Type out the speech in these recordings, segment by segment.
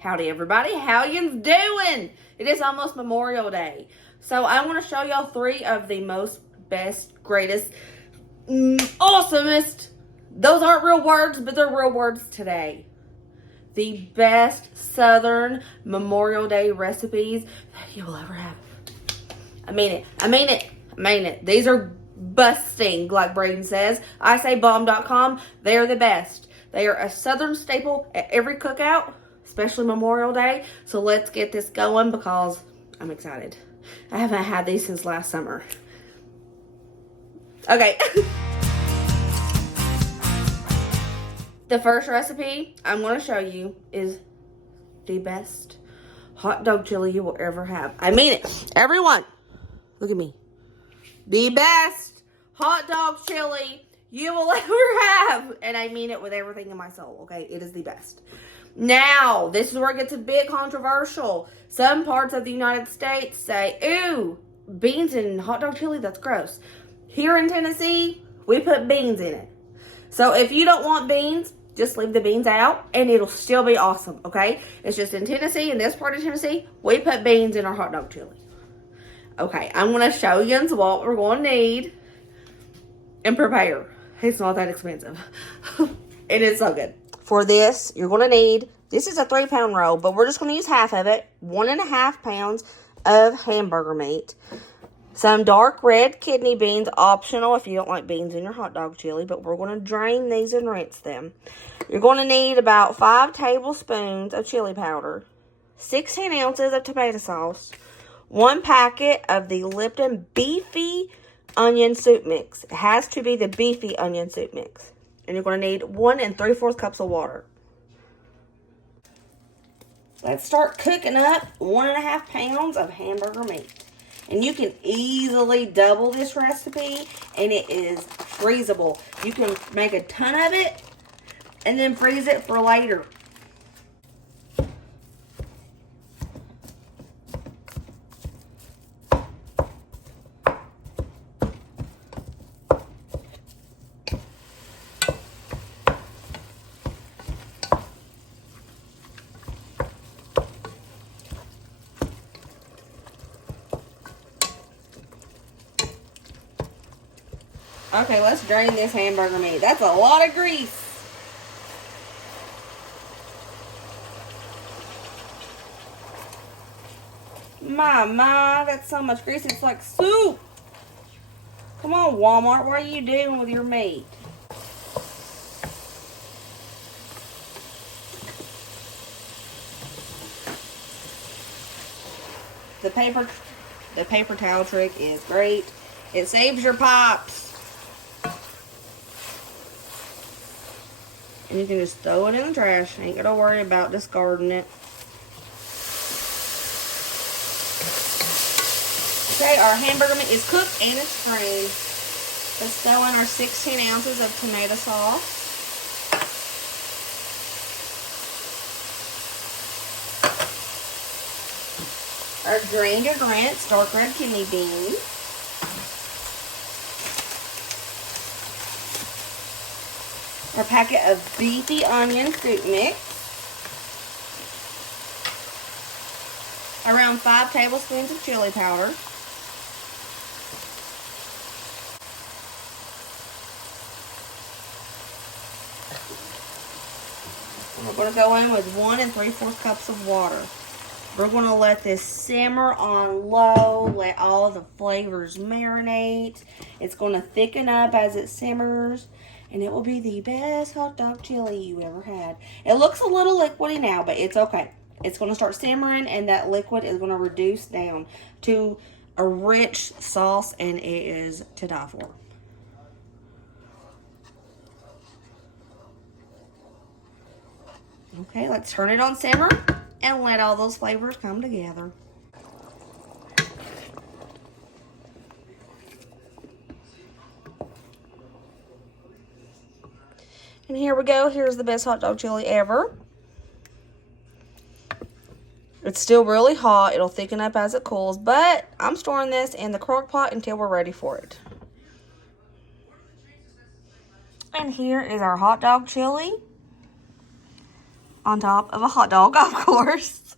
Howdy everybody, how you doing? It is almost Memorial Day. So I want to show y'all 3 of the most best, greatest, awesomest, those aren't real words, but they're real words today. The best Southern Memorial Day recipes that you will ever have. I mean it. These are busting, like Braden says. I say bomb.com. They are the best. They are a Southern staple at every cookout, especially Memorial Day. So let's get this going because I'm excited. I haven't had these since last summer. Okay. The first recipe I'm going to show you is the best hot dog chili you will ever have. I mean it. Everyone, look at me. The best hot dog chili you will ever have. And I mean it with everything in my soul, okay? It is the best. Now, this is where it gets a bit controversial. Some parts of the United States say, ooh, beans in hot dog chili, that's gross. Here in Tennessee, we put beans in it. So if you don't want beans, just leave the beans out and it'll still be awesome, okay? It's just in Tennessee, in this part of Tennessee, we put beans in our hot dog chili. Okay, I'm going to show you what we're going to need and prepare. It's not that expensive. And it's so good. For this, you're going to need, this is a 3-pound roll, but we're just going to use half of it. 1.5 pounds of hamburger meat. Some dark red kidney beans, optional if you don't like beans in your hot dog chili, but we're going to drain these and rinse them. You're going to need about 5 tablespoons of chili powder, 16 ounces of tomato sauce, 1 packet of the Lipton beefy onion soup mix. It has to be the beefy onion soup mix. And you're going to need 1 3/4 cups of water. Let's start cooking up 1.5 pounds of hamburger meat. And you can easily double this recipe, and it is freezable. You can make a ton of it and then freeze it for later. Okay, let's drain this hamburger meat. That's a lot of grease. My, that's so much grease. It's like soup. Come on, Walmart. What are you doing with your meat? The paper towel trick is great. It saves your pops. And you can just throw it in the trash. Ain't got to worry about discarding it. Okay, our hamburger meat is cooked and it's drained. Let's throw in our 16 ounces of tomato sauce. Our drained and rinsed dark red kidney beans. Our packet of beefy onion soup mix. Around 5 tablespoons of chili powder. And we're going to go in with 1 3/4 cups of water. We're going to let this simmer on low, let all the flavors marinate. It's going to thicken up as it simmers. And it will be the best hot dog chili you ever had. It looks a little liquidy now, but it's okay. It's going to start simmering, and that liquid is going to reduce down to a rich sauce, and it is to die for. Okay, let's turn it on simmer and let all those flavors come together. And here we go. Here's the best hot dog chili ever. It's still really hot. It'll thicken up as it cools, but I'm storing this in the crock pot until we're ready for it. And here is our hot dog chili. on top of a hot dog, of course.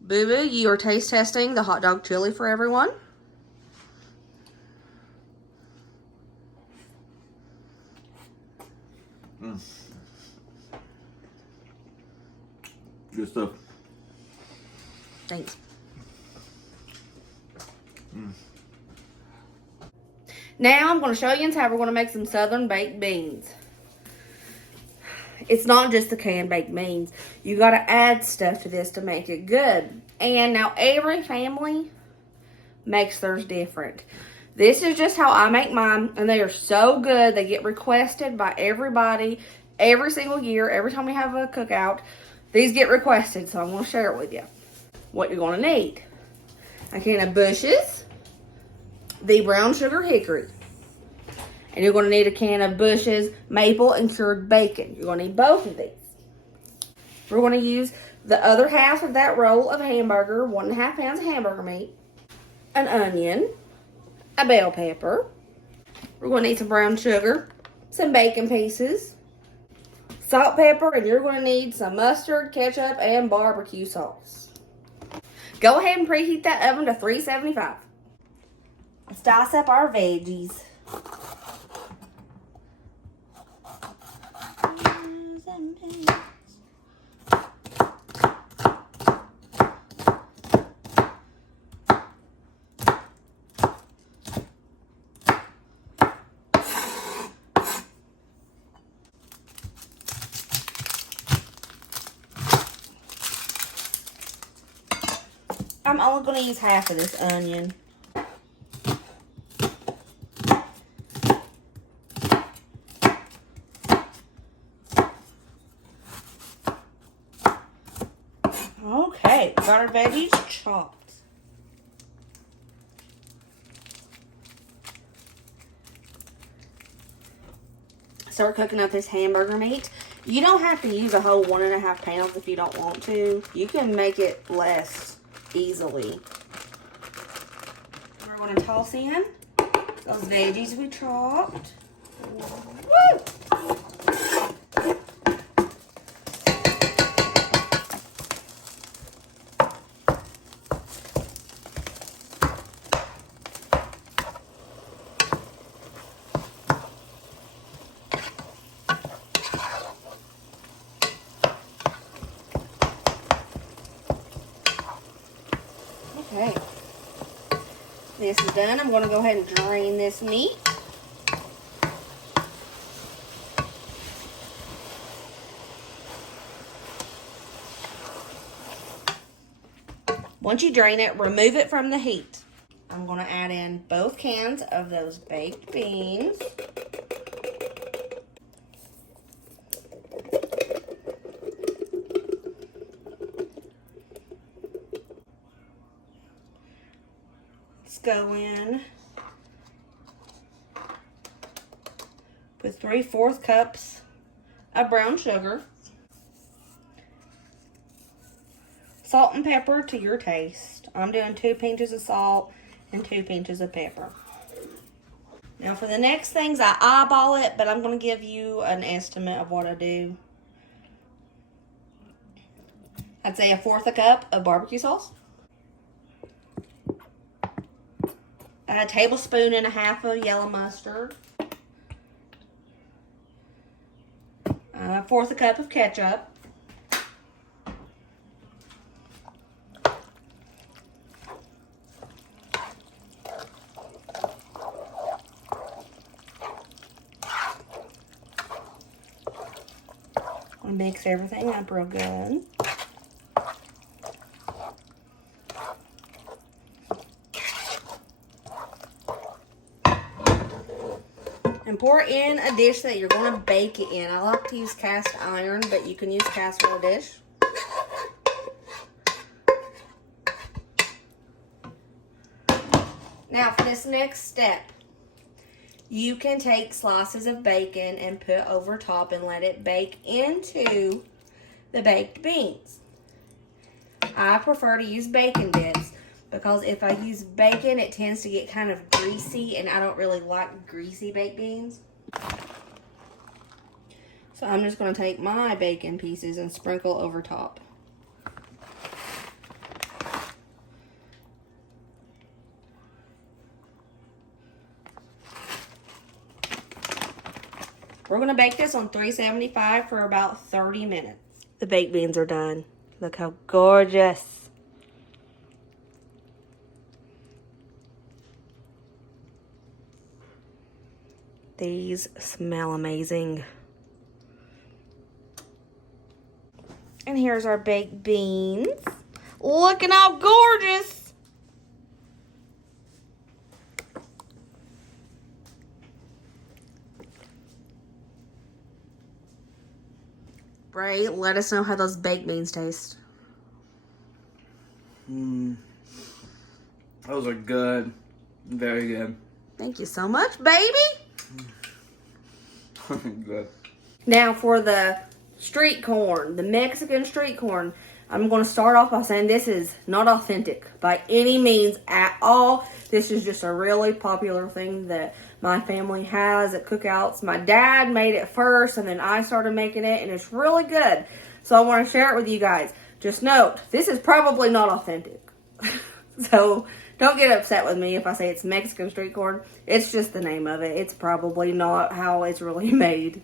Boo Boo, you are taste testing the hot dog chili for everyone. Good stuff. Thanks. Now I'm going to show you how we're going to make some southern baked beans. It's not just the canned baked beans. You got to add stuff to this to make it good. And now every family makes theirs different. This is just how I make mine, and they are so good. They get requested by everybody every single year. Every time we have a cookout, these get requested, so I'm going to share it with you. What you're going to need: a can of Bush's, the brown sugar hickory. And you're going to need a can of Bush's maple and cured bacon. You're going to need both of these. We're going to use the other half of that roll of hamburger, 1.5 pounds of hamburger meat, an onion, a bell pepper. We're going to need some brown sugar, some bacon pieces, salt, pepper, and you're going to need some mustard, ketchup, and barbecue sauce. Go ahead and preheat that oven to 375. Let's dice up our veggies. I'm only going to use half of this onion. Okay, got our veggies chopped. Start cooking up this hamburger meat. You don't have to use a whole 1.5 pounds if you don't want to. You can make it less easily. We're going to toss in those veggies we chopped. Woo! Okay, this is done. I'm going to go ahead and drain this meat. Once you drain it, remove it from the heat. I'm going to add in both cans of those baked beans. Go in with 3/4 cups of brown sugar, salt and pepper to your taste. I'm doing 2 pinches of salt and 2 pinches of pepper. Now for the next things, I eyeball it, but I'm going to give you an estimate of what I do. I'd say 1/4 cup of barbecue sauce. A tablespoon and a half of yellow mustard. 1/4 cup of ketchup. I'll mix everything up real good. And pour in a dish that you're going to bake it in. I like to use cast iron, but you can use casserole dish. Now for this next step, you can take slices of bacon and put over top and let it bake into the baked beans. I prefer to use bacon bits, because if I use bacon, it tends to get kind of greasy, and I don't really like greasy baked beans. So I'm just going to take my bacon pieces and sprinkle over top. We're going to bake this on 375 for about 30 minutes. The baked beans are done. Look how gorgeous. These smell amazing. And here's our baked beans. Looking how gorgeous. Bray, let us know how those baked beans taste. Those are good. Very good. Thank you so much, baby. Good. Now for the street corn, the Mexican street corn, I'm going to start off by saying this is not authentic by any means at all. This is just a really popular thing that my family has at cookouts. My dad made it first, and then I started making it, and it's really good. So I want to share it with you guys. Just note, this is probably not authentic. So don't get upset with me if I say it's Mexican street corn. It's just the name of it. It's probably not how it's really made.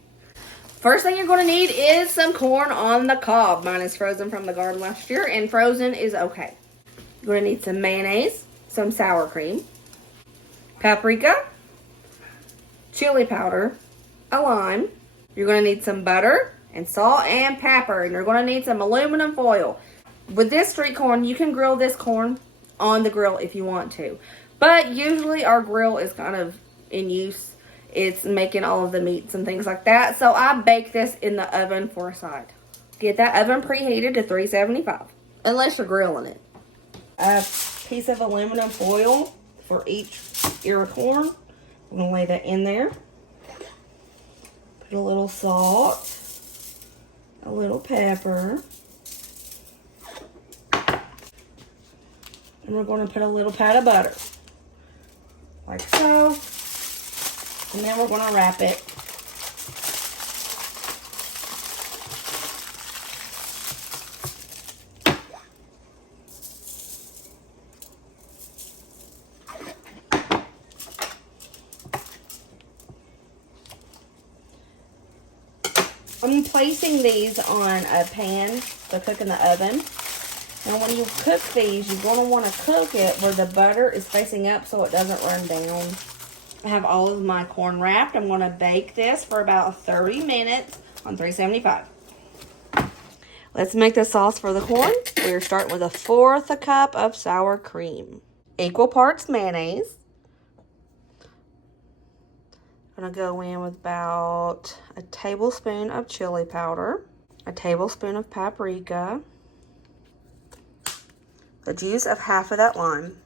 First thing you're going to need is some corn on the cob. Mine is frozen from the garden last year, and frozen is okay. You're going to need some mayonnaise, some sour cream, paprika, chili powder, a lime. You're going to need some butter and salt and pepper, and you're going to need some aluminum foil. With this street corn, you can grill this corn on the grill if you want to. But usually our grill is kind of in use. It's making all of the meats and things like that. So I bake this in the oven for a side. Get that oven preheated to 375. Unless you're grilling it. A piece of aluminum foil for each ear of corn. I'm going to lay that in there. Put a little salt. A little pepper. And we're going to put a little pat of butter. Like so. And then we're going to wrap it. I'm placing these on a pan to cook in the oven. Now when you cook these, you're going to want to cook it where the butter is facing up so it doesn't run down. I have all of my corn wrapped. I'm going to bake this for about 30 minutes on 375. Let's make the sauce for the corn. We're starting with 1/4 cup of sour cream. Equal parts mayonnaise. I'm going to go in with about a tablespoon of chili powder. A tablespoon of paprika. The juice of half of that lime.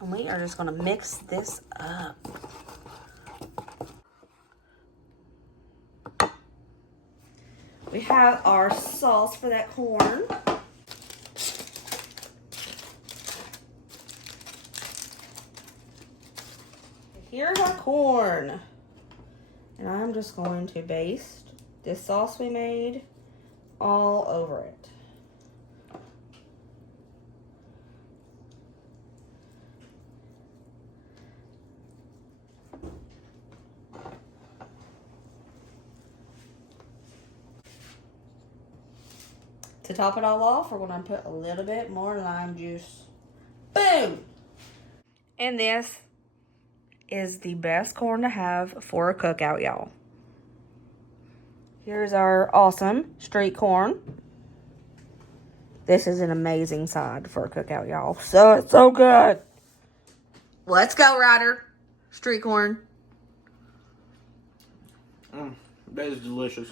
And we are just going to mix this up. We have our sauce for that corn. Here's our corn. And I'm just going to baste this sauce we made all over it. To top it all off, we're going to put a little bit more lime juice. Boom! And this is the best corn to have for a cookout, y'all. Here's our awesome street corn. This is an amazing side for a cookout, y'all. So good. Let's go, Ryder. Street corn. That is delicious.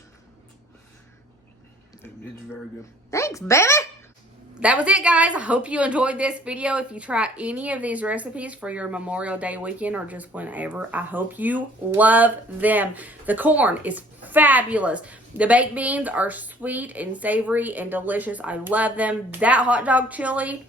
It's very good. Thanks, baby. That was it, guys. I hope you enjoyed this video. If you try any of these recipes for your Memorial Day weekend or just whenever, I hope you love them. The corn is fabulous. The baked beans are sweet and savory and delicious. I love them. That hot dog chili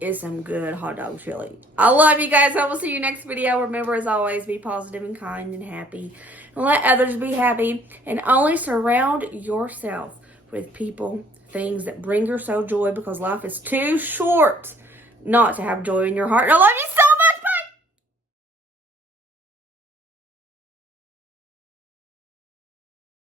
is some good hot dog chili. I love you guys. I will see you next video. Remember, as always, be positive and kind and happy. And let others be happy. And only surround yourself with people, things that bring your soul joy, because life is too short not to have joy in your heart. And I love you